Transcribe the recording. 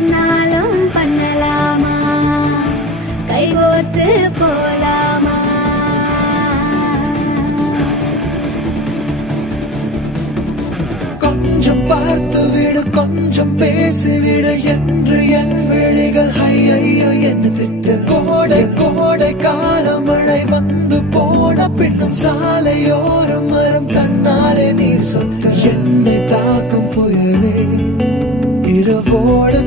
என்னாலும் பண்ணலாமா, கைகோர்த்து போலாமா? கொஞ்சம் பார்த்து விடு, கொஞ்சம் பேசிவிடு என்று என் விழிகள் ஐயோ என்ன திட்டு. கோடை கோடை கால மழை வந்து போன பின்னும் சாலையோரம் மரம் தன்னாலே நீர் சொட்டு. என்னை தாக்கும் புயலே இரவோடு